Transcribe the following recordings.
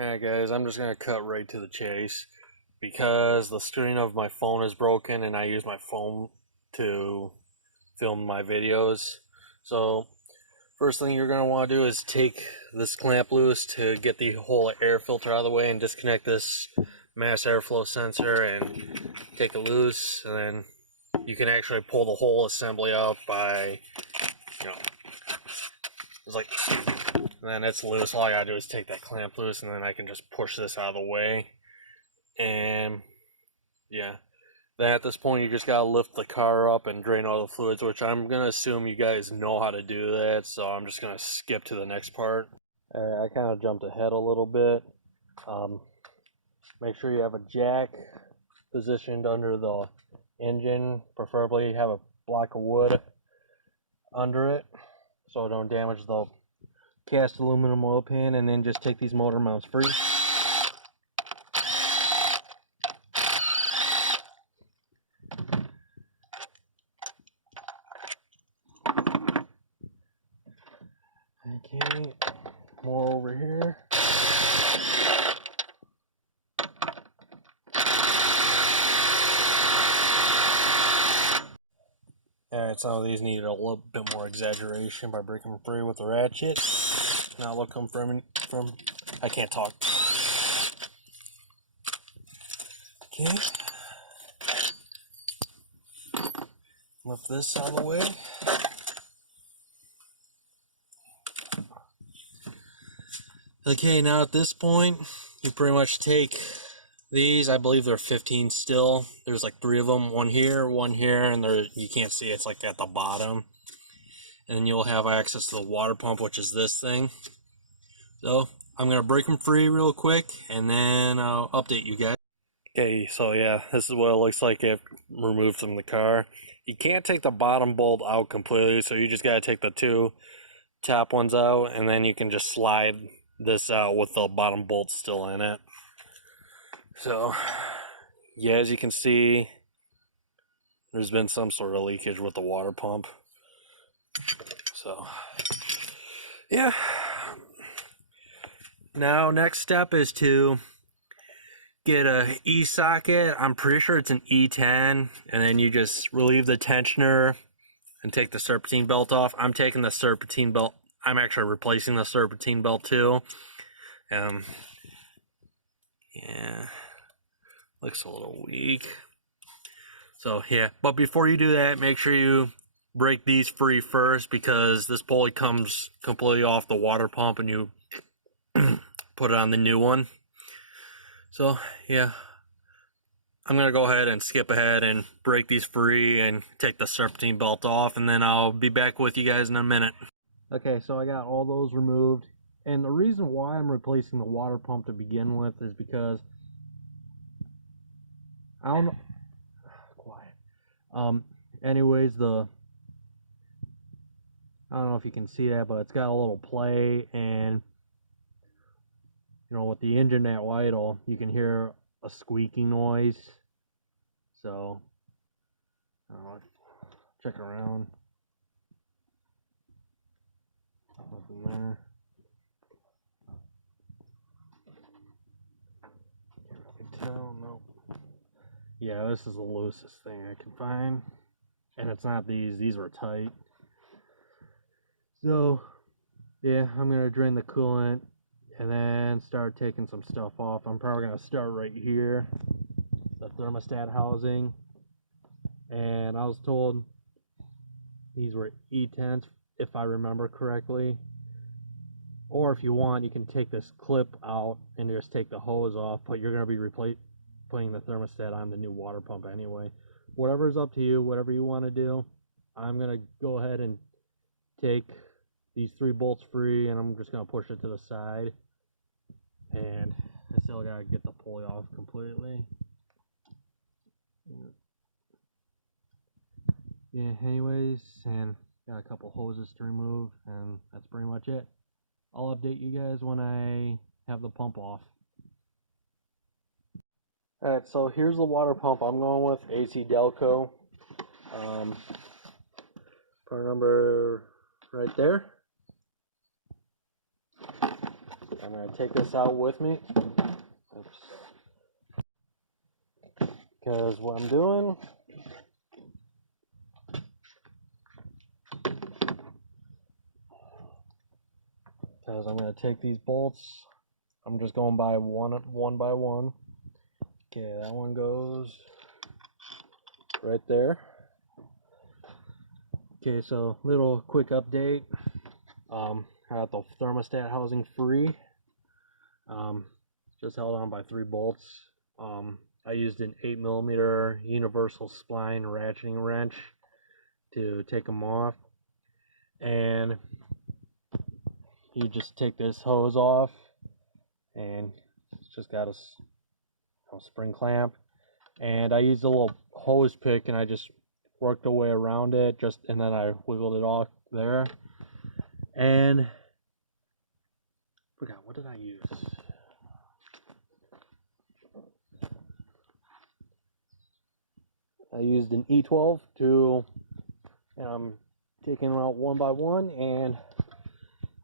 Alright guys, I'm just going to cut right to the chase because the screen of my phone is broken and I use my phone to film my videos. So first thing you're going to want to do is take this clamp loose to get the whole air filter out of the way and disconnect this mass airflow sensor and take it loose, and then you can actually pull the whole assembly out by, it's like, and then it's loose. All I gotta do is take that clamp loose, and then I can just push this out of the way. And yeah, then at this point you just gotta lift the car up and drain all the fluids, which I'm gonna assume you guys know how to do that, so I'm just gonna skip to the next part. I kind of jumped ahead a little bit. Make sure you have a jack positioned under the engine, preferably have a block of wood under it so don't damage the cast aluminum oil pan, and then just take these motor mounts free. Okay, more over here. Alright, some of these need a little bit more exaggeration by breaking them free with the ratchet. Now look them from I can't talk. Okay. Lift this out of the way. Okay, now at this point, you pretty much take these, I believe they're 15 still. There's like 3 of them, one here, and you can't see, it's like at the bottom. And then you'll have access to the water pump, which is this thing. So I'm gonna break them free real quick, and then I'll update you guys. Okay, so yeah, this is what it looks like if removed from the car. You can't take the bottom bolt out completely, so you just gotta take the 2 top ones out, and then you can just slide this out with the bottom bolt still in it. So yeah, as you can see, there's been some sort of leakage with the water pump. So yeah, now next step is to get a E socket. I'm pretty sure it's an E10, and then you just relieve the tensioner and take the serpentine belt off. I'm taking the serpentine belt, I'm actually replacing the serpentine belt too. Yeah, looks a little weak. So yeah, but before you do that, make sure you break these free first, because this pulley comes completely off the water pump and you put it on the new one. So yeah, I'm gonna go ahead and skip ahead and break these free and take the serpentine belt off, and then I'll be back with you guys in a minute. Okay, so I got all those removed, and the reason why I'm replacing the water pump to begin with is because I don't know. Quiet. Anyways, I don't know if you can see that, but it's got a little play, and with the engine at idle, you can hear a squeaking noise. So check around. Nothing there. I can tell, no. Yeah, this is the loosest thing I can find, and it's not these were tight. So yeah, I'm gonna drain the coolant and then start taking some stuff off. I'm probably gonna start right here, the thermostat housing, and I was told these were E10s if I remember correctly. Or if you want, you can take this clip out and just take the hose off, but you're gonna be putting the thermostat on the new water pump anyway. Whatever's up to you, whatever you want to do. I'm gonna go ahead and take these 3 bolts free, and I'm just gonna push it to the side, and I still gotta get the pulley off completely. Yeah, anyways, and got a couple hoses to remove, and that's pretty much it. I'll update you guys when I have the pump off. Alright, so here's the water pump I'm going with, AC Delco. Part number right there. I'm going to take this out with me. Oops. Because what I'm doing, because I'm going to take these bolts, I'm just going by one by one. Okay, that one goes right there. Okay, so little quick update. I got the thermostat housing free. Just held on by 3 bolts. I used an 8mm universal spline ratcheting wrench to take them off, and you just take this hose off, and it's just got a spring clamp, and I used a little hose pick and I just worked the way around it, and then I wiggled it off there. And forgot, what did I use? I used an E12 to, and I'm taking them out one by one, and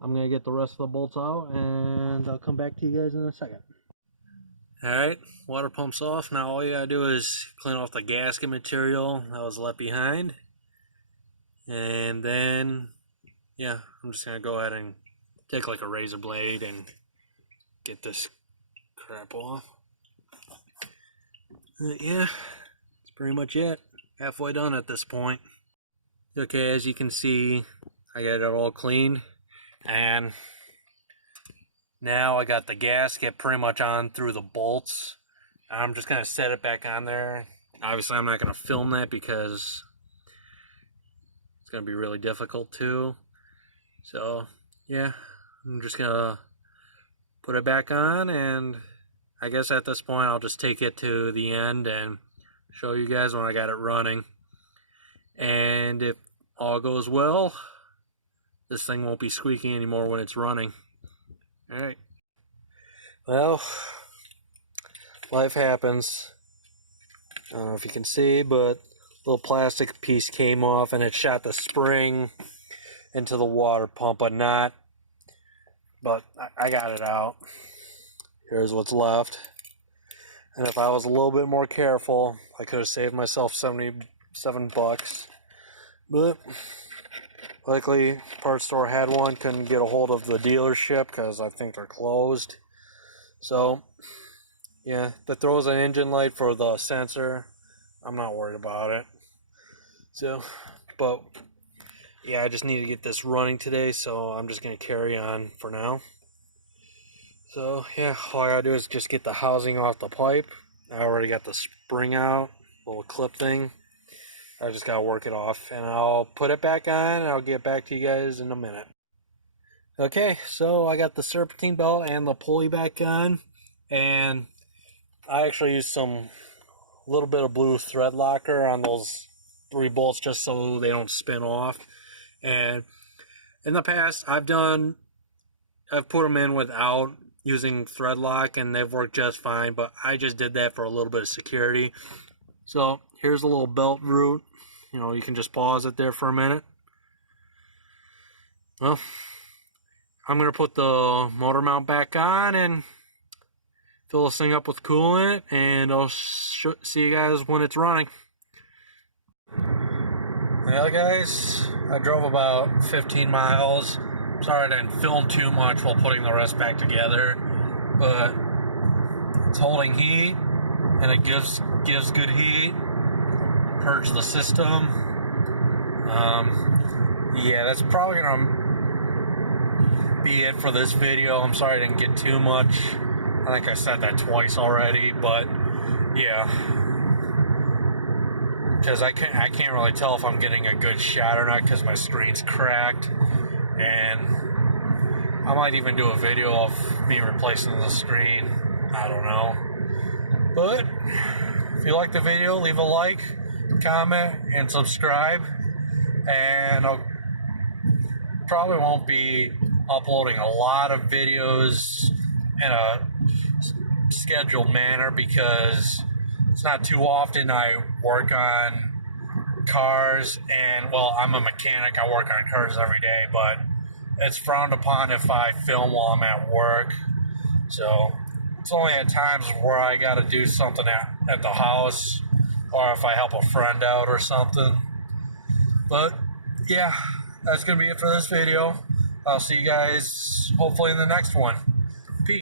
I'm going to get the rest of the bolts out, and I'll come back to you guys in a second. Alright, water pump's off. Now all you gotta do is clean off the gasket material that was left behind. And then, yeah, I'm just gonna go ahead and take like a razor blade and get this crap off. Yeah, that's pretty much it. Halfway done at this point. Okay, as you can see, I got it all cleaned, and now I got the gasket pretty much on through the bolts. I'm just going to set it back on there. Obviously, I'm not going to film that because it's going to be really difficult to. So, yeah, I'm just going to put it back on, and I guess at this point I'll just take it to the end and show you guys when I got it running. And if all goes well, this thing won't be squeaking anymore when it's running. Alright. Well, life happens. I don't know if you can see, but a little plastic piece came off and it shot the spring into the water pump, but I got it out. Here's what's left. And if I was a little bit more careful, I could have saved myself $77. But luckily, parts store had one. Couldn't get a hold of the dealership because I think they're closed. So, yeah, if it throws an engine light for the sensor, I'm not worried about it. So, but yeah, I just need to get this running today, so I'm just going to carry on for now. So, yeah, all I got to do is just get the housing off the pipe. I already got the spring out, little clip thing. I just got to work it off, and I'll put it back on, and I'll get back to you guys in a minute. Okay, so I got the serpentine belt and the pulley back on, and I actually used a little bit of blue thread locker on those 3 bolts just so they don't spin off. And in the past, I've put them in without using thread lock, and they've worked just fine, but I just did that for a little bit of security. So here's a little belt root. You know, you can just pause it there for a minute. Well, I'm going to put the motor mount back on and fill this thing up with coolant, and I'll see you guys when it's running. Well, guys, I drove about 15 miles. Sorry I didn't film too much while putting the rest back together, but it's holding heat, and it gives good heat. Purge the system. Yeah, that's probably gonna be it for this video. I'm sorry I didn't get too much. I think I said that twice already, but yeah, because I can't really tell if I'm getting a good shot or not because my screen's cracked, and I might even do a video of me replacing the screen. I don't know, but if you like the video, leave a like, comment, and subscribe. And I probably won't be uploading a lot of videos in a scheduled manner because it's not too often I work on cars, and well, I'm a mechanic, I work on cars every day, but it's frowned upon if I film while I'm at work. So it's only at times where I got to do something at the house, or if I help a friend out or something. But yeah, that's going to be it for this video. I'll see you guys hopefully in the next one.